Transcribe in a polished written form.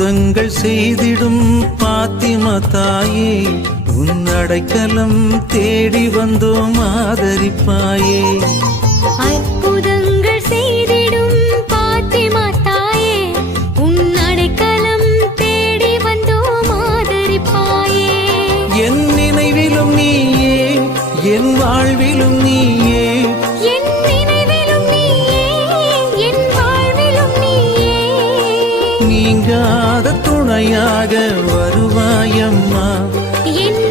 அற்புதங்கள் செய்திடும் பாத்திமா தாயே, உன் அடைக்கலம் தேடி வந்தோம் ஆதரிப்பாயே. அற்புதங்கள் செய்திடும் பாத்திமா தாயே, உன் அடைக்கலம் தேடி வந்தோம் ஆதரிப்பாயே. என் நினைவிலும் நீயே, என் வாழ்விலும் நீயே, என் நினைவிலும் நீயே, என் வாழ்விலும் நீயே. நீங்காத துணையாக வருவாயம்மா. என்